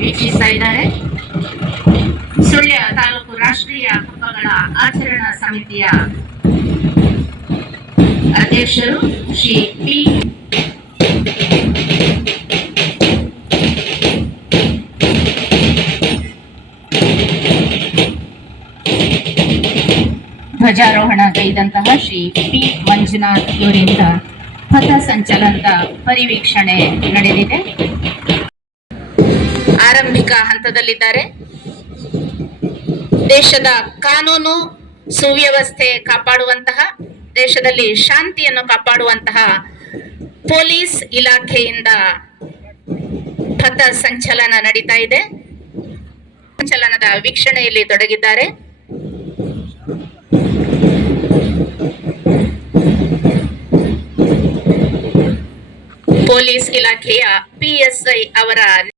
ವೀಕ್ಷಿಸ್ತಾ ಇದ್ದಾರೆ. ಸುಳ್ಯ ತಾಲೂಕು ರಾಷ್ಟ್ರೀಯ ಹಬ್ಬಗಳ ಆಚರಣಾ ಸಮಿತಿಯ ಅಧ್ಯಕ್ಷರು ಶ್ರೀ ಪಿ ಧ್ವಜಾರೋಹಣ ಕೈದಂತಹ ಶ್ರೀ ಪಿ. ಮಂಜುನಾಥ್ ಇವರಿಂದ ಪಥ ಸಂಚಲನದ ಪರಿವೀಕ್ಷಣೆ ನಡೆದಿದೆ. ಆರಂಭಿಕ ಹಂತದಲ್ಲಿದ್ದಾರೆ. ದೇಶದ ಕಾನೂನು ಸುವ್ಯವಸ್ಥೆ ಕಾಪಾಡುವಂತಹ, ದೇಶದಲ್ಲಿ ಶಾಂತಿಯನ್ನು ಕಾಪಾಡುವಂತಹ ಪೊಲೀಸ್ ಇಲಾಖೆಯಿಂದ ಪಥ ಸಂಚಲನ ನಡೀತಾ ಇದೆ. ಸಂಚಲನದ ವೀಕ್ಷಣೆಯಲ್ಲಿ ತೊಡಗಿದ್ದಾರೆ. ಪೊಲೀಸ್ ಇಲಾಖೆಯ ಪಿಎಸ್ಐ ಅವರ